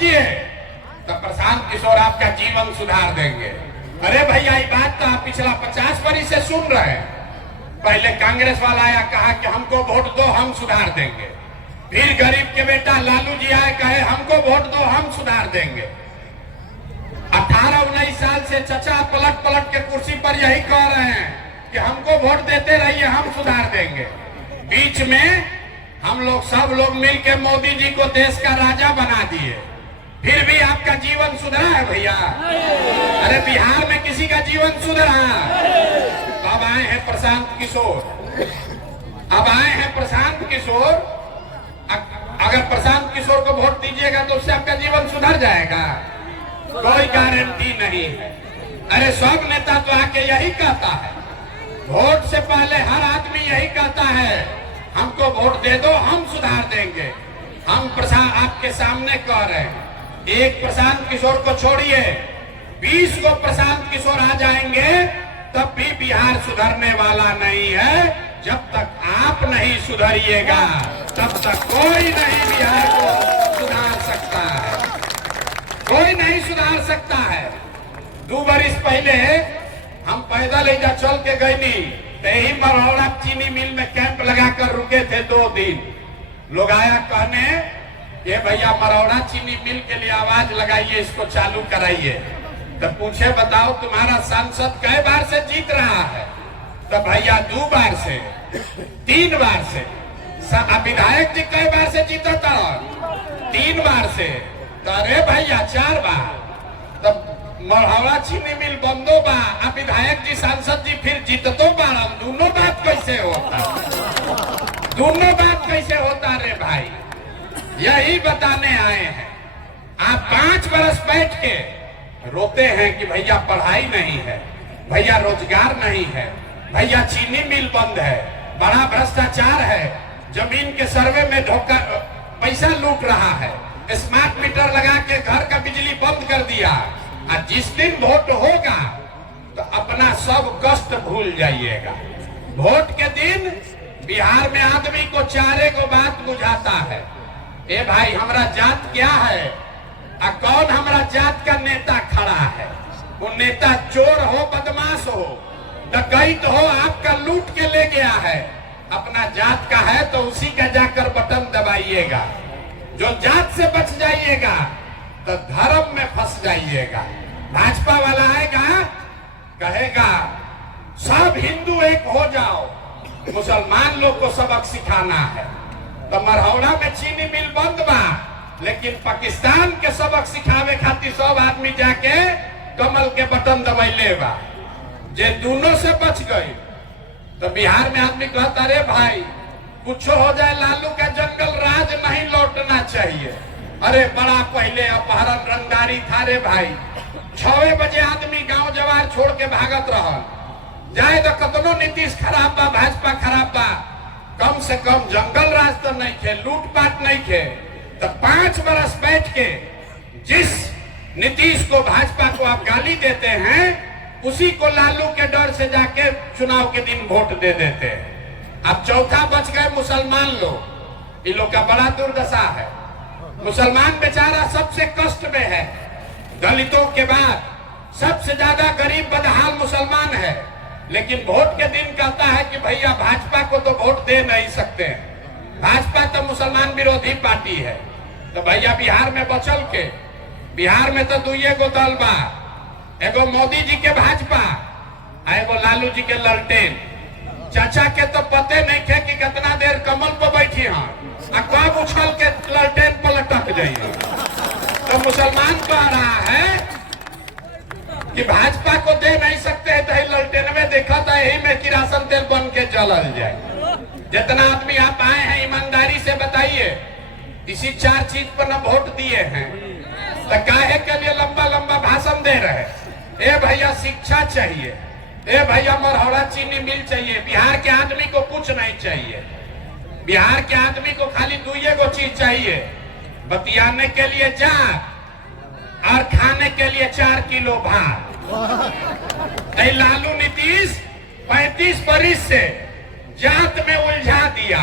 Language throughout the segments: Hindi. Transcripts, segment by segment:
कीजिए तो प्रशांत किशोर आपका जीवन सुधार देंगे। अरे भैया ये बात तो आप पिछला 50 वर्ष से सुन रहे हैं। पहले कांग्रेस वाला आया कहा कि हमको वोट दो हम सुधार देंगे, फिर गरीब के बेटा लालू जी आए कहे हमको वोट दो हम सुधार देंगे। 18-19 साल से चचा पलट पलट के कुर्सी पर यही कह रहे हैं कि हमको वोट देते रहिए हम सुधार देंगे। बीच में हम लोग सब लोग मिलकर मोदी जी को देश का राजा बना दिए, फिर भी आपका जीवन सुधरा है भैया? अरे बिहार में किसी का जीवन सुधरा? अब आए हैं प्रशांत किशोर, अब आए हैं प्रशांत किशोर। अगर प्रशांत किशोर को वोट दीजिएगा तो उससे आपका जीवन सुधर जाएगा? कोई गारंटी नहीं है। अरे सब नेता तो आके यही कहता है, वोट से पहले हर आदमी यही कहता है हमको वोट दे दो हम सुधार देंगे। हम प्रशांत आपके सामने कह रहे हैं, एक प्रशांत किशोर को छोड़िए 20 को प्रशांत किशोर आ जाएंगे तब भी बिहार सुधरने वाला नहीं है। जब तक आप नहीं सुधरिएगा तब तक कोई नहीं बिहार को सुधार सकता है, कोई नहीं सुधार सकता है। 2 वर्ष पहले हम पैदल इधर चल के गए नहीं, यही मरौड़ा चीनी मिल में कैंप लगाकर रुके थे 2 दिन। लोग आया कहने ये भैया मरौड़ा चीनी मिल के लिए आवाज लगाइए, इसको चालू कराइए। तो पूछे बताओ तुम्हारा सांसद कई बार से जीत रहा है? तो भैया 2 बार से 3 बार से। विधायक जी कई बार से जीता था? 3 बार से। तो अरे भैया 4 बार। तब मरौड़ा चीनी मिल बंदो बा, अब विधायक जी सांसद जी फिर जीततो बारम, दोनों बात कैसे होता? दोनों बात कैसे होता रे भाई? यही बताने आए हैं। आप 5 बरस बैठ के रोते हैं कि भैया पढ़ाई नहीं है, भैया रोजगार नहीं है, भैया चीनी मिल बंद है, बड़ा भ्रष्टाचार है, जमीन के सर्वे में धोखा पैसा लूट रहा है, स्मार्ट मीटर लगा के घर का बिजली बंद कर दिया। और जिस दिन वोट होगा तो अपना सब कष्ट भूल जाइएगा। वोट के दिन बिहार में आदमी को चारे को बात बुझाता है, ए भाई हमारा जात क्या है, कौन हमारा जात का नेता खड़ा है। वो नेता चोर हो, बदमाश हो, डकैत हो, आपका लूट के ले गया है, अपना जात का है तो उसी का जाकर बटन दबाइएगा। जो जात से बच जाइएगा तो धर्म में फंस जाइएगा। भाजपा वाला आएगा कहेगा सब हिंदू एक हो जाओ, मुसलमान लोग को सबक सिखाना है। तो मरौड़ा में चीनी मिल बंद बा, लेकिन पाकिस्तान के सबक सिखावे खातिर सब आदमी जाके कमल के बटन दबाइले बा। जे दोनों से बच गए तो बिहार में आदमी कहता रे भाई कुछ हो जाए लालू का जंगल राज नहीं लौटना चाहिए। अरे बड़ा पहले अपहरण रंगदारी था रे भाई, 6 बजे आदमी गांव जवार छोड़ के भागत रहल। जाए तो कतनो नीतीश खराब बा, भाजपा खराब बा, कम से कम जंगल राज तो नहीं थे, लूटपाट नहीं थे। तो 5 बरस बैठ के जिस नीतीश को भाजपा को आप गाली देते हैं उसी को लालू के डर से जाके चुनाव के दिन वोट दे देते हैं। अब चौथा बच गए मुसलमान लोग, इन लोग का बड़ा दुर्दशा है। मुसलमान बेचारा सबसे कष्ट में है, दलितों के बाद सबसे ज्यादा गरीब बदहाल मुसलमान है। लेकिन वोट के दिन कहता है कि भैया भाजपा को तो वोट दे नहीं सकते, भाजपा तो मुसलमान विरोधी पार्टी है। तो भैया बिहार में बचल के, बिहार में तो 2 गो दल बा, एगो मोदी जी के भाजपा, एगो लालू जी के ललटेन। चाचा के तो पते नहीं थे कि कितना देर कमल पर बैठी हैं, कब उछल के ललटेन पर लटक जाइए। तो मुसलमान कह रहा है कि भाजपा को दे नहीं सकते है, तो ललटेन में देखा था यही में किरासन तेल बन के जलल जाए। जितना आदमी आप आए हैं ईमानदारी से बताइए, इसी 4 चीज पर न वोट दिए हैं तो काहे के लिए लंबा लंबा भाषण दे रहे? ए भैया शिक्षा चाहिए, ए भैया मरौड़ा चीनी मिल चाहिए। बिहार के आदमी को कुछ नहीं चाहिए, बिहार के आदमी को खाली 2 गो चीज चाहिए, बतियाने के लिए जात और खाने के लिए 4 किलो भात। लालू नीतीश 35 बरिस से जात में उलझा दिया,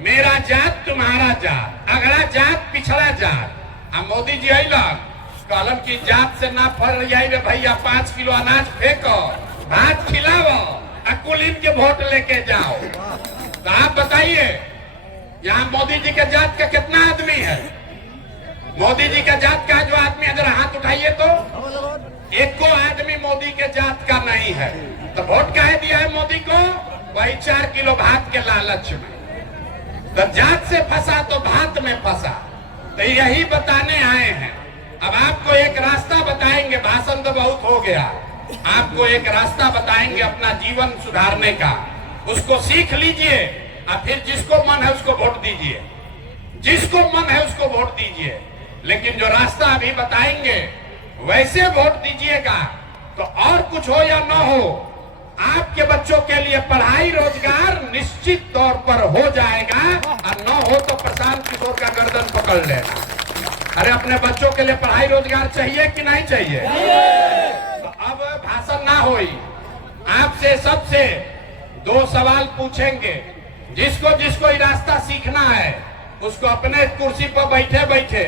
मेरा जात तुम्हारा जात, अगला जात पिछड़ा जात। मोदी जी अलन कहलन की जात से ना फल जाई रे भैया 5 किलो अनाज फेंको, भात खिलाओ, कुलीन के वोट लेके जाओ। तो आप बताइए यहाँ मोदी जी के जात का कितना आदमी है? मोदी जी का जात का जो आदमी है, जरा हाथ उठाइए तो। एक को आदमी मोदी के जात का नहीं है, तो वोट काहे दिया है मोदी को? वही 4 किलो भात के लालच में। तो जात से फंसा तो भात में फंसा। तो यही बताने आए हैं। अब आपको एक रास्ता बताएंगे, भाषण तो बहुत हो गया, आपको एक रास्ता बताएंगे अपना जीवन सुधारने का, उसको सीख लीजिए और फिर जिसको मन है उसको वोट दीजिए, जिसको मन है उसको वोट दीजिए। लेकिन जो रास्ता अभी बताएंगे वैसे वोट दीजिएगा। तो और कुछ हो या न हो, आपके बच्चों के लिए पढ़ाई रोजगार निश्चित तौर पर हो जाएगा, और न हो तो प्रशांत किशोर का गर्दन पकड़ लेना। अरे अपने बच्चों के लिए पढ़ाई रोजगार चाहिए कि नहीं चाहिए? तो अब भाषण ना होई, आपसे सबसे 2 सवाल पूछेंगे। जिसको जिसको ये रास्ता सीखना है उसको अपने कुर्सी पर बैठे बैठे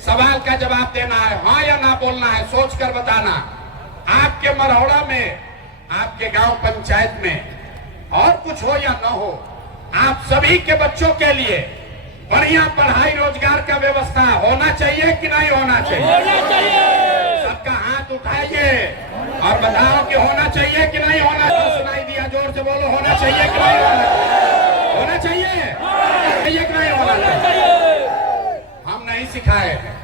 सवाल का जवाब देना है, हाँ या ना बोलना है, सोच कर बताना। आपके मरौड़ा में, आपके गांव पंचायत में और कुछ हो या न हो, आप सभी के बच्चों के लिए बढ़िया पढ़ाई रोजगार का व्यवस्था होना चाहिए कि नहीं होना चाहिए? होना चाहिए। सबका हाथ उठाइए और बताओ कि होना चाहिए कि नहीं होना चाहिए। सुनाई दिया, जोर से बोलो, होना चाहिए कि नहीं होना चाहिए? चाहिए कि नहीं होना चाहिए? हम नहीं सिखाए हैं,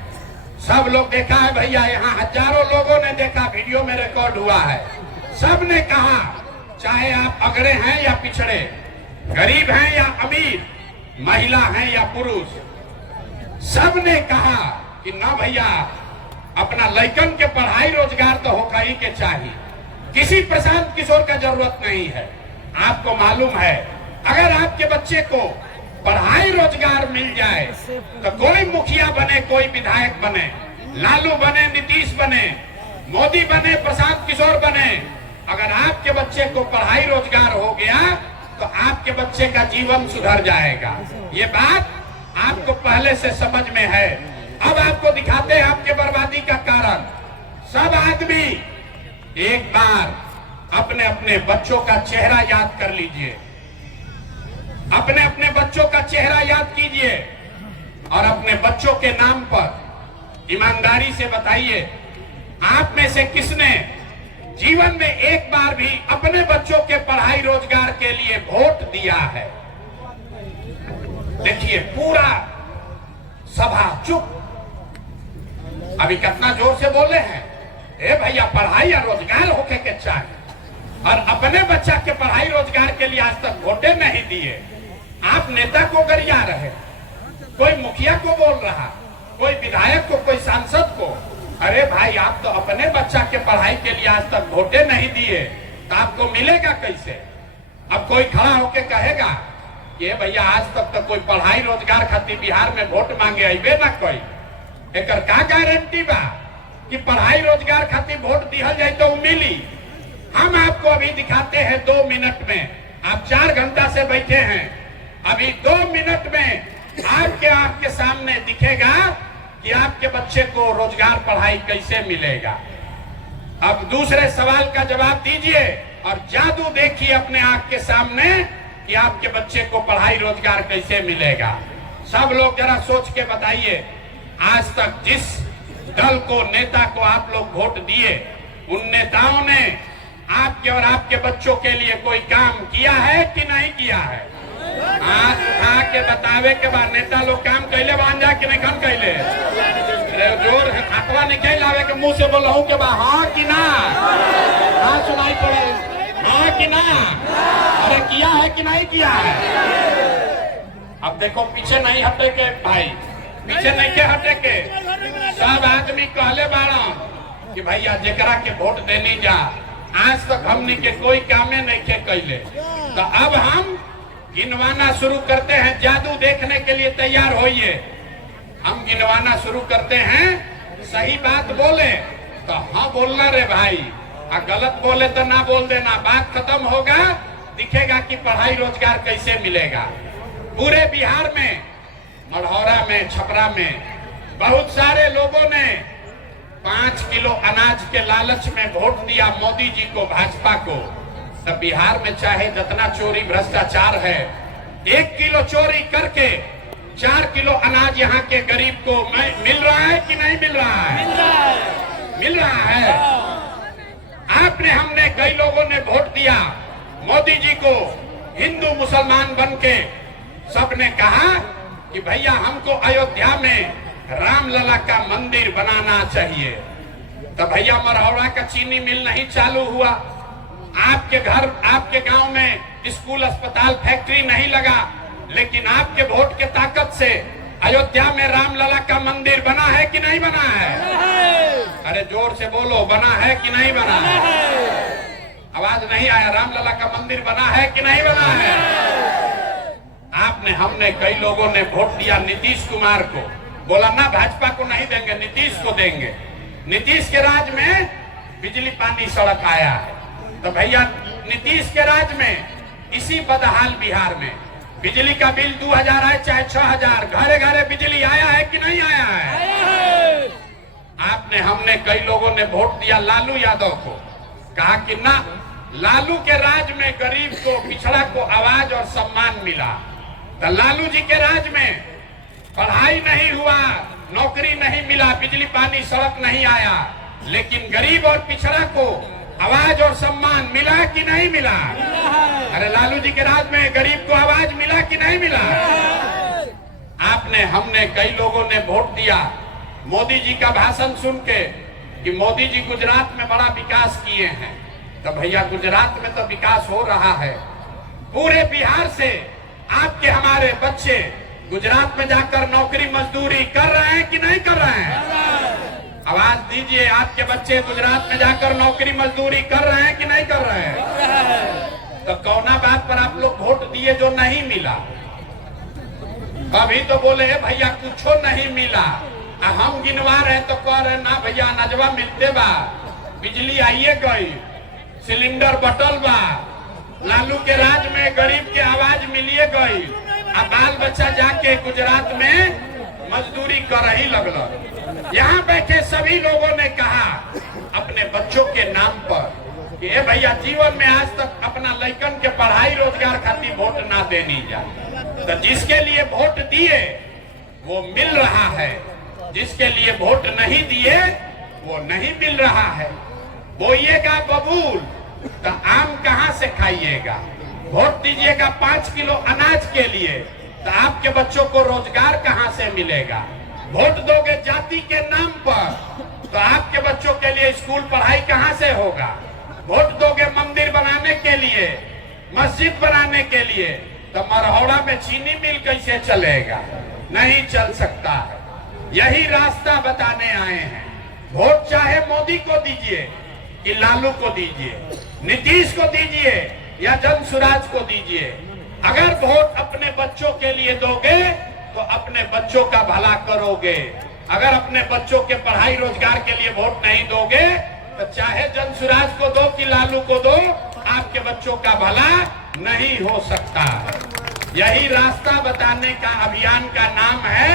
सब लोग देखा है भैया, यहाँ हजारों लोगों ने देखा, वीडियो में रिकॉर्ड हुआ है। सब ने कहा, चाहे आप अगड़े हैं या पिछड़े, गरीब हैं या अमीर, महिला हैं या पुरुष, सब ने कहा कि ना भैया अपना लड़कन के पढ़ाई रोजगार तो होगा ही के चाहिए, किसी प्रशांत किशोर का जरूरत नहीं है। आपको मालूम है अगर आपके बच्चे को पढ़ाई रोजगार मिल जाए तो कोई मुखिया बने, कोई विधायक बने, लालू बने, नीतीश बने, मोदी बने, प्रशांत किशोर बने, अगर आपके बच्चे को पढ़ाई रोजगार हो गया तो आपके बच्चे का जीवन सुधर जाएगा। ये बात आपको पहले से समझ में है। अब आपको दिखाते हैं आपके बर्बादी का कारण। सब आदमी एक बार अपने अपने बच्चों का चेहरा याद कर लीजिए, अपने अपने बच्चों का चेहरा याद कीजिए और अपने बच्चों के नाम पर ईमानदारी से बताइए, आप में से किसने जीवन में एक बार भी अपने बच्चों के पढ़ाई रोजगार के लिए वोट दिया है? देखिए पूरा सभा चुप। अभी कितना जोर से बोले हैं, ए भैया पढ़ाई या रोजगार होके के चाहिए, और अपने बच्चा के पढ़ाई रोजगार के लिए आज तक वोटे नहीं दिए। आप नेता को गरिया रहे, कोई मुखिया को बोल रहा, कोई विधायक को, कोई सांसद को। अरे भाई आप तो अपने बच्चा के पढ़ाई के लिए आज तक वोटे नहीं दिए, तो आपको मिलेगा कैसे? अब कोई खड़ा होके कहेगा कि भैया आज तक तो कोई पढ़ाई रोजगार खातिर बिहार में वोट मांगे अबे ना कोई, एकर का गारंटी बा कि पढ़ाई रोजगार खातिर वोट दिहल जाए तो मिली? हम आपको अभी दिखाते हैं 2 मिनट में। आप 4 घंटा से बैठे हैं, अभी 2 मिनट में आपके आंख के सामने दिखेगा कि आपके बच्चे को रोजगार पढ़ाई कैसे मिलेगा। अब दूसरे सवाल का जवाब दीजिए और जादू देखिए अपने आंख के सामने कि आपके बच्चे को पढ़ाई रोजगार कैसे मिलेगा। सब लोग जरा सोच के बताइए, आज तक जिस दल को, नेता को आप लोग वोट दिए, उन नेताओं ने आपके और आपके बच्चों के लिए कोई काम किया है कि नहीं किया है? हाथ उठा के बतावे के बाद नेता लोग काम कैले बांध जा कि नहीं काम कैले? जोर हाथवा निकल आवे के मुंह से बोलहू के बा हाँ कि ना? हाँ सुनाई पड़े, हाँ कि ना? अरे किया है कि नहीं किया है? अब देखो पीछे नहीं हटे के भाई, पीछे नहीं के हटे के। सब आदमी कहले बाड़ा कि भैया जेकरा के वोट देनी जा, आज तक हमने के कोई कामे नहीं के कैले। तो अब हम गिनवाना शुरू करते हैं, जादू देखने के लिए तैयार होइए। हम गिनवाना शुरू करते हैं, सही बात बोले तो हाँ बोलना रे भाई, और गलत बोले तो ना बोल देना। बात खत्म होगा, दिखेगा कि पढ़ाई रोजगार कैसे मिलेगा। पूरे बिहार में, मढ़ौरा में, छपरा में बहुत सारे लोगों ने 5 किलो अनाज के लालच में वोट दिया मोदी जी को, भाजपा को। तब बिहार में चाहे जितना चोरी भ्रष्टाचार है, 1 किलो चोरी करके 4 किलो अनाज यहाँ के गरीब को मिल रहा है कि नहीं मिल रहा है? मिल रहा है। आपने, हमने, कई लोगों ने वोट दिया मोदी जी को, हिंदू मुसलमान बन के सबने कहा कि भैया हमको अयोध्या में रामलला का मंदिर बनाना चाहिए। तो भैया मरहौड़ा का चीनी मिल नहीं चालू हुआ, आपके घर, आपके गांव में स्कूल, अस्पताल, फैक्ट्री नहीं लगा, लेकिन आपके वोट के ताकत से अयोध्या में रामलला का मंदिर बना है कि नहीं बना है? अरे जोर से बोलो, बना है कि नहीं बना है? आवाज नहीं आया। रामलला का मंदिर बना है कि नहीं बना है? आपने, हमने, कई लोगों ने वोट दिया नीतीश कुमार को, बोला ना भाजपा को नहीं देंगे, नीतीश को देंगे। नीतीश के राज में बिजली, पानी, सड़क आया है। तो भैया नीतीश के राज में इसी बदहाल बिहार में बिजली का बिल 2000 आए चाहे 6000, घरे घरे बिजली आया है कि नहीं आया है? आपने, हमने, कई लोगों ने वोट दिया लालू यादव को, कहा कि ना, लालू के राज में गरीब को, पिछड़ा को आवाज और सम्मान मिला। तो लालू जी के राज में पढ़ाई नहीं हुआ, नौकरी नहीं मिला, बिजली, पानी, सड़क नहीं आया, लेकिन गरीब और पिछड़ा को आवाज और सम्मान मिला कि नहीं मिला? अरे लालू जी के राज में गरीब को आवाज मिला कि नहीं मिला? आपने, हमने, कई लोगों ने वोट दिया मोदी जी का भाषण सुन के कि मोदी जी गुजरात में बड़ा विकास किए हैं। तो भैया गुजरात में तो विकास हो रहा है, पूरे बिहार से आपके, हमारे बच्चे गुजरात में जाकर नौकरी मजदूरी कर रहे हैं कि नहीं कर रहे हैं? आवाज दीजिए, आपके बच्चे गुजरात में जाकर नौकरी मजदूरी कर रहे हैं कि नहीं कर रहे हैं? तो कौना बात पर आप लोग वोट दिए जो नहीं मिला? अभी तो बोले भैया कुछ नहीं मिला, हम गिनवा रहे तो कह रहे ना भैया अनाजवा मिलते बा, बिजली आइए गई, सिलेंडर बटल बा, लालू के राज में गरीब के आवाज मिलिए गई, अब बाल बच्चा जाके गुजरात में मजदूरी कर ही लगल। यहाँ बैठे सभी लोगों ने कहा अपने बच्चों के नाम पर कि ए भैया जीवन में आज तक अपना लड़कन के पढ़ाई रोजगार खातिर वोट ना देनी जाए। तो जिसके लिए वोट दिए वो मिल रहा है, जिसके लिए वोट नहीं दिए वो नहीं मिल रहा है। बोइएगा बबूल तो आम कहाँ से खाइएगा? वोट दीजिएगा 5 किलो अनाज के लिए तो आपके बच्चों को रोजगार कहाँ से मिलेगा? वोट दोगे जाति के नाम पर तो आपके बच्चों के लिए स्कूल पढ़ाई कहाँ से होगा? वोट दोगे मंदिर बनाने के लिए, मस्जिद बनाने के लिए तो मरहौड़ा में चीनी मिल कैसे चलेगा? नहीं चल सकता है। यही रास्ता बताने आए हैं। वोट चाहे मोदी को दीजिए कि लालू को दीजिए, नीतीश को दीजिए या जन सुराज को दीजिए, अगर वोट अपने बच्चों के लिए दोगे तो अपने बच्चों का भला करोगे। अगर अपने बच्चों के पढ़ाई रोजगार के लिए वोट नहीं दोगे तो चाहे जन सुराज को दो कि लालू को दो, आपके बच्चों का भला नहीं हो सकता। यही रास्ता बताने का अभियान का नाम है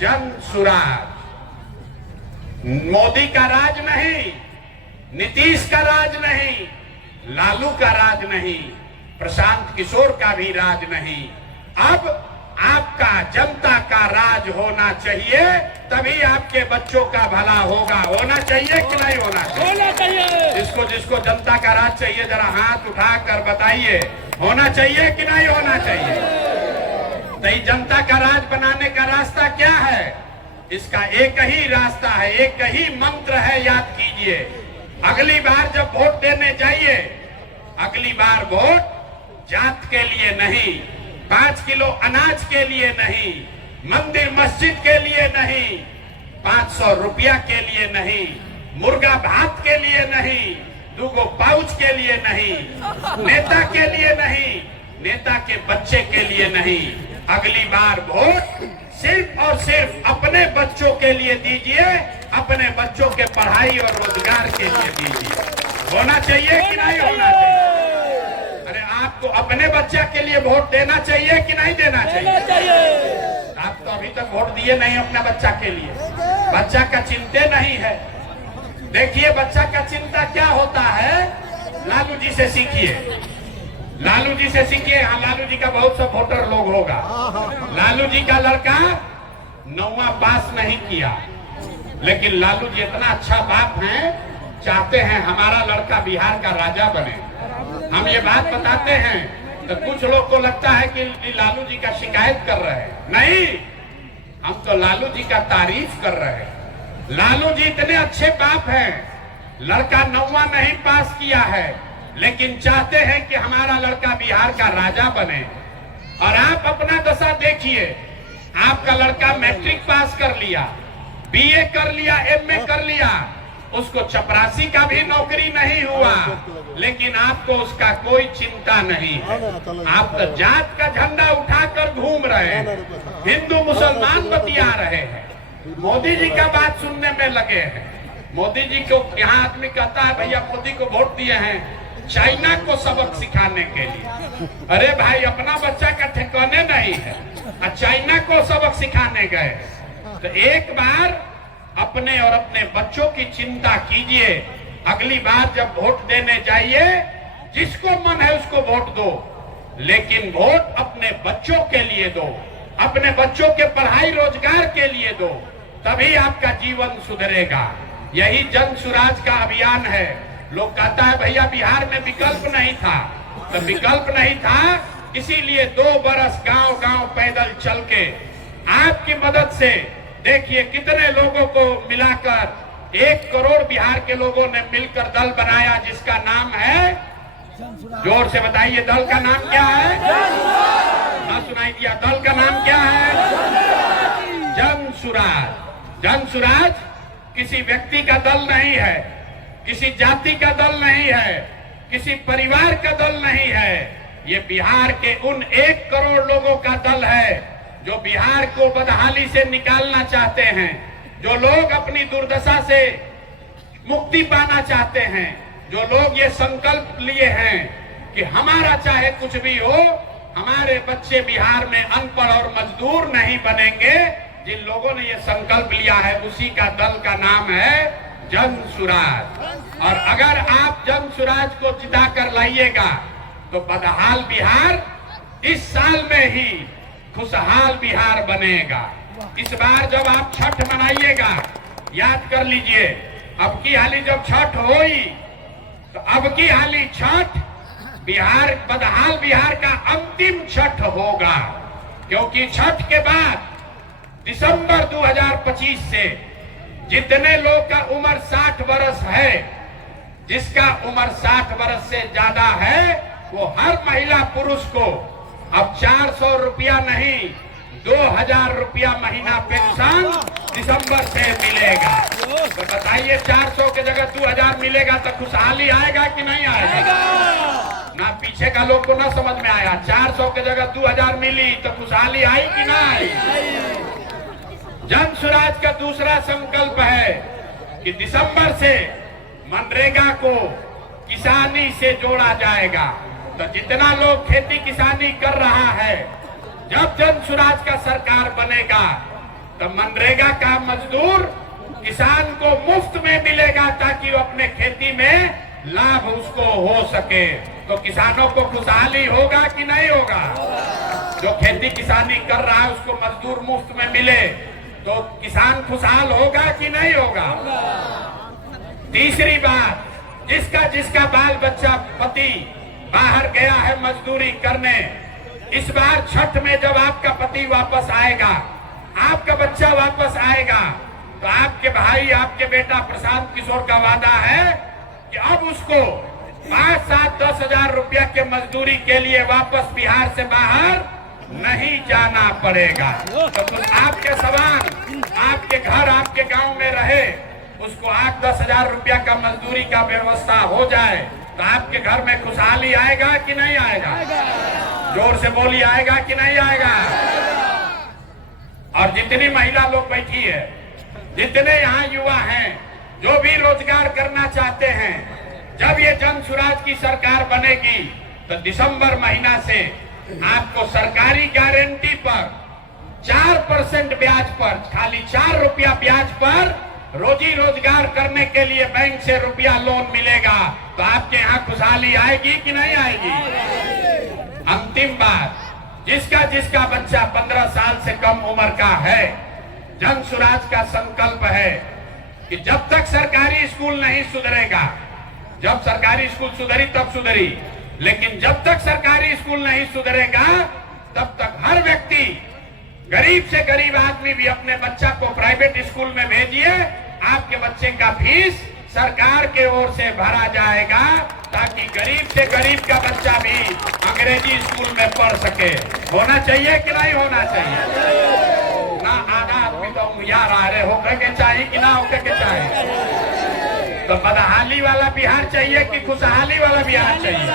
जन सुराज। मोदी का राज नहीं, नीतीश का राज नहीं, लालू का राज नहीं, प्रशांत किशोर का भी राज नहीं। अब आपका जनता का राज होना चाहिए, तभी आपके बच्चों का भला होगा। होना चाहिए कि नहीं होना चाहिए? होना चाहिए। जिसको जिसको जनता का राज चाहिए जरा हाथ उठाकर बताइए, होना चाहिए कि नहीं होना चाहिए? तो ये जनता का राज बनाने का रास्ता क्या है? इसका एक ही रास्ता है, एक ही मंत्र है, याद कीजिए। अगली बार जब वोट देने जाइए, अगली बार वोट जात के लिए नहीं, 5 किलो अनाज के लिए नहीं, मंदिर मस्जिद के लिए नहीं, 500 रुपया के लिए नहीं, मुर्गा भात के लिए नहीं, 2 पाउच के लिए नहीं, नेता के लिए नहीं, नेता के बच्चे के लिए नहीं। अगली बार वोट सिर्फ और सिर्फ अपने बच्चों के लिए दीजिए, अपने बच्चों के पढ़ाई और रोजगार के लिए दीजिए। होना चाहिए कि नहीं होना चाहिए? अरे आपको अपने बच्चे के लिए वोट देना चाहिए कि नहीं देना चाहिए? आप तो अभी तक वोट दिए नहीं अपना बच्चा के लिए, बच्चा का चिंता नहीं है। देखिए बच्चा का चिंता क्या होता है, लालू जी से सीखिए, लालू जी से सीखिए। हाँ, लालू जी का बहुत सा वोटर लोग होगा। लालू जी का लड़का 9वां पास नहीं किया, लेकिन लालू जी इतना अच्छा बाप है, चाहते हैं हमारा लड़का बिहार का राजा बने। हम ये बात बताते हैं तो कुछ लोग को लगता है कि लालू जी का शिकायत कर रहे हैं, नहीं, हम तो लालू जी का तारीफ कर रहे हैं। लालू जी इतने अच्छे बाप हैं, लड़का 9वां नहीं पास किया है, लेकिन चाहते हैं कि हमारा लड़का बिहार का राजा बने। और आप अपना दशा देखिए, आपका लड़का मैट्रिक पास कर लिया, बीए कर लिया, एमए कर लिया, उसको चपरासी का भी नौकरी नहीं हुआ, लेकिन आपको उसका कोई चिंता नहीं है। आप तो जात का झंडा उठाकर घूम रहे हैं, हिंदू मुसलमान बतिया रहे हैं, मोदी जी का बात सुनने में लगे हैं। मोदी जी को यहाँ आदमी कहता है भैया मोदी को वोट दिए हैं चाइना को सबक सिखाने के लिए। अरे भाई अपना बच्चा का ठिकाने नहीं है, चाइना को सबक सिखाने गए। तो एक बार अपने और अपने बच्चों की चिंता कीजिए। अगली बार जब वोट देने जाइए, जिसको मन है उसको वोट दो, लेकिन वोट अपने बच्चों के लिए दो, अपने बच्चों के पढ़ाई रोजगार के लिए दो, तभी आपका जीवन सुधरेगा। यही जन सुराज का अभियान है। लोग कहता है भैया बिहार में विकल्प नहीं था, तो विकल्प नहीं था इसीलिए 2 बरस गांव गांव पैदल चल के आपकी मदद से देखिए कितने लोगों को मिलाकर 1 करोड़ बिहार के लोगों ने मिलकर दल बनाया, जिसका नाम है, जोर से बताइए दल का नाम क्या है? ना सुनाई दिया, दल का नाम क्या है? जन सुराज। जन सुराज किसी व्यक्ति का दल नहीं है, किसी जाति का दल नहीं है, किसी परिवार का दल नहीं है। ये बिहार के उन 1 करोड़ लोगों का दल है जो बिहार को बदहाली से निकालना चाहते हैं, जो लोग अपनी दुर्दशा से मुक्ति पाना चाहते हैं, जो लोग ये संकल्प लिए हैं कि हमारा चाहे कुछ भी हो, हमारे बच्चे बिहार में अनपढ़ और मजदूर नहीं बनेंगे। जिन लोगों ने ये संकल्प लिया है, उसी का दल का नाम है जन सुराज। और अगर आप जन सुराज को जिता कर लाइएगा तो बदहाल बिहार इस साल में ही खुशहाल बिहार बनेगा। इस बार जब आप छठ मनाइएगा, याद कर लीजिए, अब की हाली जब छठ होई तो अब की हाली छठ बिहार, बदहाल बिहार का अंतिम छठ होगा, क्योंकि छठ के बाद दिसंबर 2025 से जितने लोग का उम्र 60 वर्ष है, जिसका उम्र 60 वर्ष से ज्यादा है, वो हर महिला पुरुष को अब 400 रुपया नहीं 2000 रुपया महीना पेंशन दिसंबर से मिलेगा। तो बताइए 400 के जगह 2000 मिलेगा तो खुशहाली आएगा कि नहीं आएगा? ना पीछे का लोग को ना समझ में आया, 400 के जगह 2000 मिली तो खुशहाली आई कि ना आई? जन सुराज का दूसरा संकल्प है कि दिसंबर से मनरेगा को किसानी से जोड़ा जाएगा। तो जितना लोग खेती किसानी कर रहा है, जब जन सुराज का सरकार बनेगा तो मनरेगा का मजदूर किसान को मुफ्त में मिलेगा, ताकि वो अपने खेती में लाभ उसको हो सके। तो किसानों को खुशहाली होगा कि नहीं होगा? जो खेती किसानी कर रहा है उसको मजदूर मुफ्त में मिले तो किसान खुशहाल होगा कि नहीं होगा? तीसरी बात, जिसका बाल बच्चा पति बाहर गया है मजदूरी करने, इस बार छठ में जब आपका पति वापस आएगा, आपका बच्चा वापस आएगा, तो आपके भाई, आपके बेटा प्रशांत किशोर का वादा है कि अब उसको 5, 7, 10 हजार रुपया के मजदूरी के लिए वापस बिहार से बाहर नहीं जाना पड़ेगा। तो आपके सवाल आपके घर, आपके गांव में रहे, उसको 8-10 हजार रुपया का मजदूरी का व्यवस्था हो जाए तो आपके घर में खुशहाली आएगा कि नहीं आएगा? जोर से बोलिए, आएगा कि नहीं आएगा? और जितनी महिला लोग बैठी है, जितने यहाँ युवा हैं जो भी रोजगार करना चाहते हैं, जब ये जन सुराज की सरकार बनेगी तो दिसंबर महीना से आपको सरकारी गारंटी पर 4 4% ब्याज पर, खाली 4 रुपया ब्याज पर रोजी रोजगार करने के लिए बैंक से रुपया लोन मिलेगा, तो आपके यहाँ खुशहाली आएगी कि नहीं आएगी? अंतिम बात, जिसका जिसका बच्चा 15 साल से कम उम्र का है, जन सुराज का संकल्प है कि जब तक सरकारी स्कूल नहीं सुधरेगा, जब सरकारी स्कूल सुधरी तब सुधरी, लेकिन जब तक सरकारी स्कूल नहीं सुधरेगा तब तक हर व्यक्ति, गरीब से गरीब आदमी भी अपने बच्चा को प्राइवेट स्कूल में भेजिए। आपके बच्चे का फीस सरकार के ओर से भरा जाएगा, ताकि गरीब से गरीब का बच्चा भी अंग्रेजी स्कूल में पढ़ सके। होना चाहिए कि नहीं होना चाहिए? ना आधा आदमी तो यार आ रहे होकर के चाहिए कि ना होकर के चाहिए? तो बदहाली वाला बिहार चाहिए कि खुशहाली वाला बिहार चाहिए?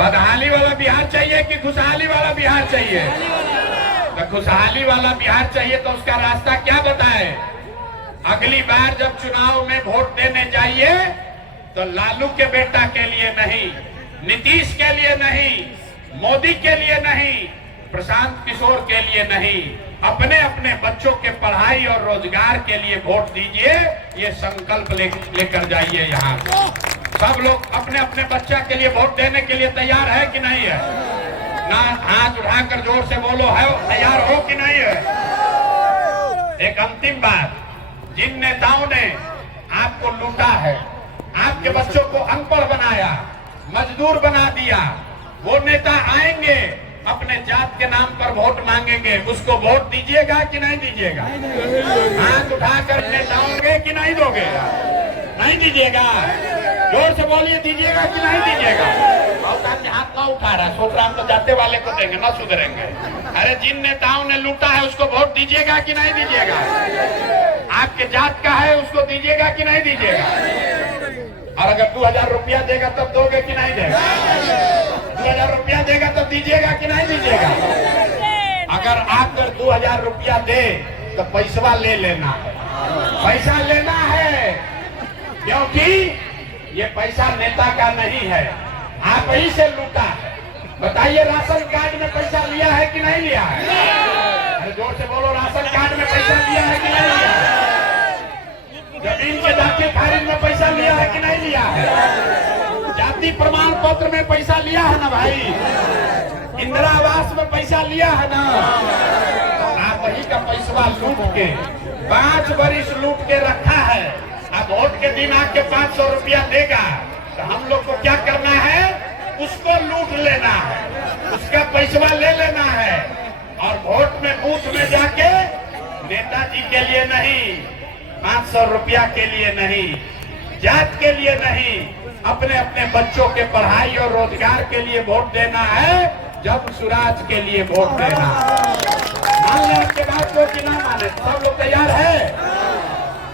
बदहाली वाला बिहार चाहिए कि खुशहाली वाला बिहार चाहिए? तो खुशहाली वाला बिहार चाहिए तो उसका रास्ता क्या बताए? अगली बार जब चुनाव में वोट देने जाइए तो लालू के बेटा के लिए नहीं, नीतीश के लिए नहीं, मोदी के लिए नहीं, प्रशांत किशोर के लिए नहीं, अपने अपने बच्चों के पढ़ाई और रोजगार के लिए वोट दीजिए। ये संकल्प लेकर जाइए। यहाँ सब लोग अपने अपने बच्चा के लिए वोट देने के लिए तैयार है कि नहीं है? ना हाथ उठाकर जोर से बोलो, है तैयार हो कि नहीं है? एक अंतिम बात, जिन नेताओं ने आपको लूटा है, आपके बच्चों को अनपढ़ बनाया, मजदूर बना दिया, वो नेता आएंगे अपने जात के नाम पर वोट मांगेंगे, उसको वोट दीजिएगा कि नहीं दीजिएगा? हाथ उठाकर नेताओं कि नहीं दोगे? नहीं दीजिएगा? जोर से बोलिए, दीजिएगा कि नहीं दीजिएगा? बहुत आदमी हाथ ना उठा रहा, सोच रहा हम तो जाते वाले को देंगे, ना सुधरेंगे। अरे जिन नेताओं ने लूटा है उसको वोट दीजिएगा कि नहीं दीजिएगा? आपके जात का है उसको दीजिएगा कि नहीं दीजिएगा? और अगर 2000 रुपया देगा तब दोगे कि नहीं देगा? 2000 रुपया देगा तब दीजिएगा कि नहीं दीजिएगा? अगर आप 2000 रुपया दे तो पैसा ले लेना है, पैसा लेना है, क्योंकि ये पैसा नेता का नहीं है, आप ही से लूटा है। बताइए, राशन कार्ड में पैसा लिया है कि नहीं लिया है? अरे जोर से बोलो, राशन कार्ड में पैसा लिया है कि नहीं लिया है? जमीन के दाखिल खारिज में पैसा लिया है कि नहीं लिया है? जाति प्रमाण पत्र में पैसा लिया है ना भाई? इंदिरा आवास में पैसा लिया है ना? आप वही का पैसा लूट के 5 बरिस लूट के रखा है। अब वोट के दिन आके 500 रुपया देगा तो हम लोग को क्या करना है? उसको लूट लेना है, उसका पैसा ले लेना है, और वोट में बूथ में जाके नेताजी के लिए नहीं, 500 रुपया के लिए नहीं, जात के लिए नहीं, अपने अपने बच्चों के पढ़ाई और रोजगार के लिए वोट देना है। जब सुराज के लिए वोट देना। मान लें आपके बात को कि ना माने, सब लोग तैयार है?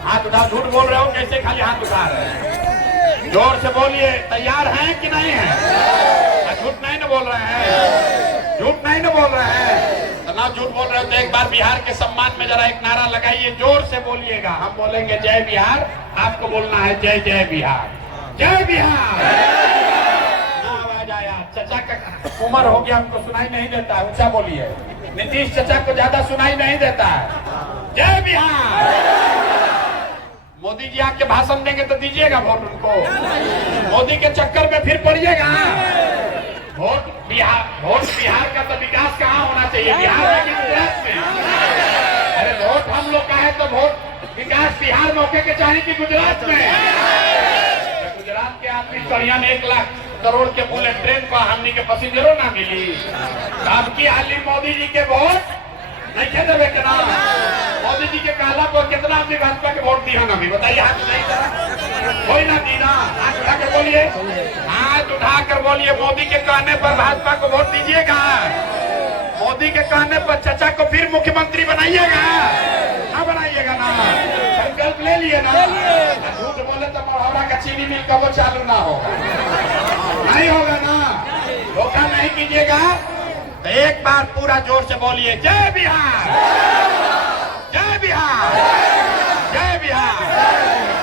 हाथ उठा, झूठ बोल रहे हो कैसे खाली हाथ उठा रहे हैं? जोर से बोलिए, तैयार हैं कि नहीं है? झूठ नहीं ना बोल रहे हैं? झूठ नहीं ना बोल रहे हैं? तो ना झूठ बोल रहे हो तो एक बार बिहार के सम्मान में जरा एक नारा लगाइए, जोर से बोलिएगा। हम बोलेंगे जय बिहार, आपको बोलना है जय जय बिहार, जय बिहार। आवाज आया, चचा का उम्र हो गया, हमको सुनाई नहीं देता है, ऊंचा बोलिए। नीतीश चचा को ज्यादा सुनाई नहीं देता है। जय बिहार। मोदी जी आके भाषण देंगे तो दीजिएगा वोट उनको? मोदी के चक्कर में फिर पड़िएगा? वोट बिहार का तो विकास कहाँ होना चाहिए? बिहार में कि गुजरात में? अरे वोट हम लोग का है तो वोट विकास बिहार में होके के चाहिए कि गुजरात में? गुजरात के आदमी चढ़ियन 1 लाख करोड़ के बुलेट ट्रेन पर हमनी के पैसेंजरों ना मिली। आपकी हाली मोदी जी के वोट नहीं खे देवे के ना? मोदी जी के कहला पर कितना आदमी भाजपा के वोट दिया ना? भी बताइए, हाथ नहीं कोई ना दी ना? हाथ उठा के बोलिए, हाथ उठा कर बोलिए, मोदी के कहने पर भाजपा को वोट दीजिएगा? मोदी के कहने पर चचा को फिर मुख्यमंत्री बनाइएगा? ना बनाइएगा ना? संकल्प ले लिए ना? झूठ बोले तो मढ़ौरा का चीनी मिल कब चालू ना होगा? नहीं होगा ना? धोखा नहीं कीजिएगा। तो एक बार पूरा जोर से बोलिए, जय बिहार, जय बिहार, जय बिहार।